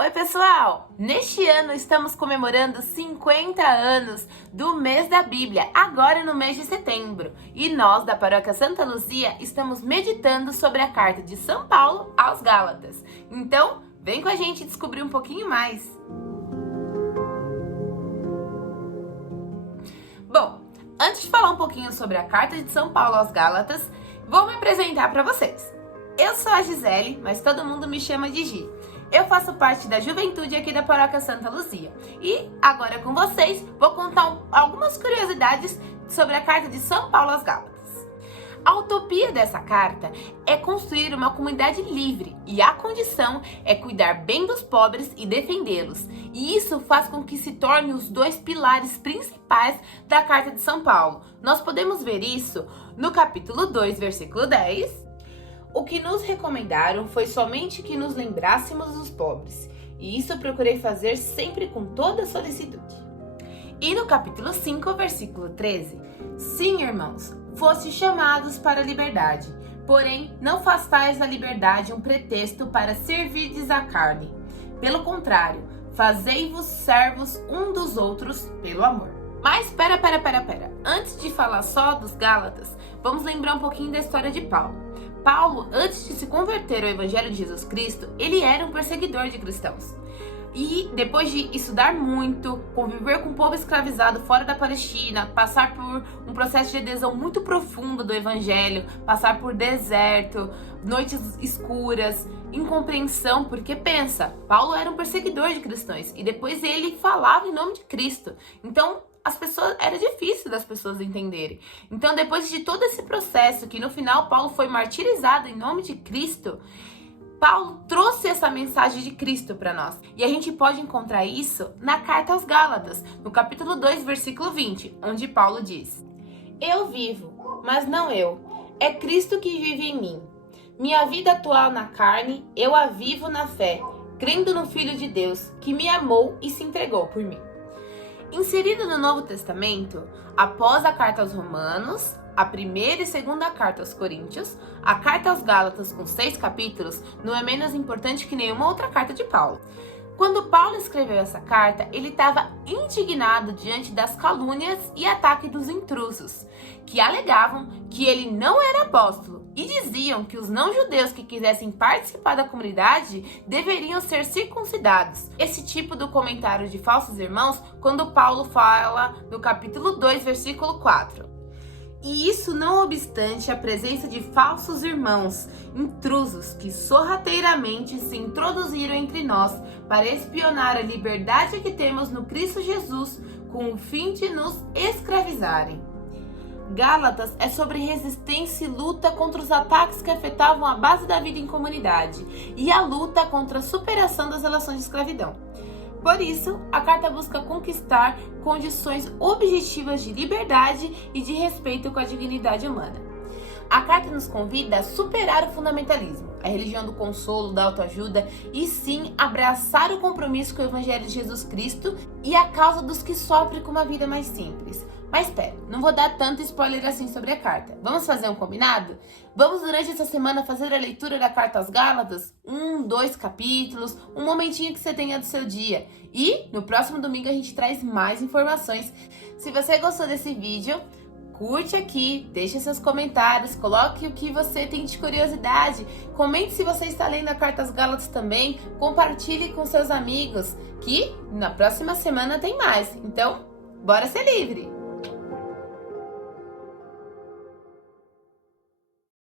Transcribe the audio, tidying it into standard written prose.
Oi pessoal! Neste ano estamos comemorando 50 anos do mês da Bíblia, agora no mês de setembro. E nós da Paróquia Santa Luzia estamos meditando sobre a carta de São Paulo aos Gálatas. Então, vem com a gente descobrir um pouquinho mais. Bom, antes de falar um pouquinho sobre a carta de São Paulo aos Gálatas, vou me apresentar para vocês. Eu sou a Gisele, mas todo mundo me chama de Gi. Eu faço parte da juventude aqui da Paróquia Santa Luzia. E agora com vocês, vou contar algumas curiosidades sobre a carta de São Paulo aos Gálatas. A utopia dessa carta é construir uma comunidade livre e a condição é cuidar bem dos pobres e defendê-los. E isso faz com que se torne os dois pilares principais da carta de São Paulo. Nós podemos ver isso no capítulo 2, versículo 10. O que nos recomendaram foi somente que nos lembrássemos dos pobres, e isso eu procurei fazer sempre com toda solicitude. E no capítulo 5, versículo 13, sim, irmãos, foste chamados para a liberdade, porém não façais a liberdade um pretexto para servirdes à carne. Pelo contrário, fazei-vos servos um dos outros pelo amor. Mas pera. Antes de falar só dos Gálatas, vamos lembrar um pouquinho da história de Paulo. Paulo, antes de se converter ao Evangelho de Jesus Cristo, ele era um perseguidor de cristãos. E depois de estudar muito, conviver com o povo escravizado fora da Palestina, passar por um processo de adesão muito profundo do Evangelho, passar por deserto, noites escuras, incompreensão, porque pensa, Paulo era um perseguidor de cristãos e depois ele falava em nome de Cristo. Então, era difícil das pessoas entenderem. Então, depois de todo esse processo, que no final Paulo foi martirizado em nome de Cristo, Paulo trouxe essa mensagem de Cristo para nós. E a gente pode encontrar isso na carta aos Gálatas, no capítulo 2, versículo 20, onde Paulo diz: Eu vivo, mas não eu, é Cristo que vive em mim. Minha vida atual na carne, eu a vivo na fé, crendo no Filho de Deus, que me amou e se entregou por mim. Inserido no Novo Testamento, após a carta aos Romanos, a primeira e segunda carta aos Coríntios, a carta aos Gálatas com 6 capítulos, não é menos importante que nenhuma outra carta de Paulo. Quando Paulo escreveu essa carta, ele estava indignado diante das calúnias e ataque dos intrusos, que alegavam que ele não era apóstolo e diziam que os não-judeus que quisessem participar da comunidade deveriam ser circuncidados. Esse tipo de comentário de falsos irmãos, quando Paulo fala no capítulo 2, versículo 4. E isso não obstante a presença de falsos irmãos, intrusos, que sorrateiramente se introduziram entre nós para espionar a liberdade que temos no Cristo Jesus, com o fim de nos escravizarem. Gálatas é sobre resistência e luta contra os ataques que afetavam a base da vida em comunidade e a luta contra a superação das relações de escravidão. Por isso, a carta busca conquistar condições objetivas de liberdade e de respeito com a dignidade humana. A carta nos convida a superar o fundamentalismo, a religião do consolo, da autoajuda e sim abraçar o compromisso com o Evangelho de Jesus Cristo e a causa dos que sofrem com uma vida mais simples. Mas espera, não vou dar tanto spoiler assim sobre a carta. Vamos fazer um combinado? Vamos durante essa semana fazer a leitura da carta aos Gálatas? 1, 2 capítulos, um momentinho que você tenha do seu dia. E no próximo domingo a gente traz mais informações. Se você gostou desse vídeo, curte aqui, deixe seus comentários, coloque o que você tem de curiosidade, comente se você está lendo a carta aos Gálatas também, compartilhe com seus amigos, que na próxima semana tem mais. Então, bora ser livre!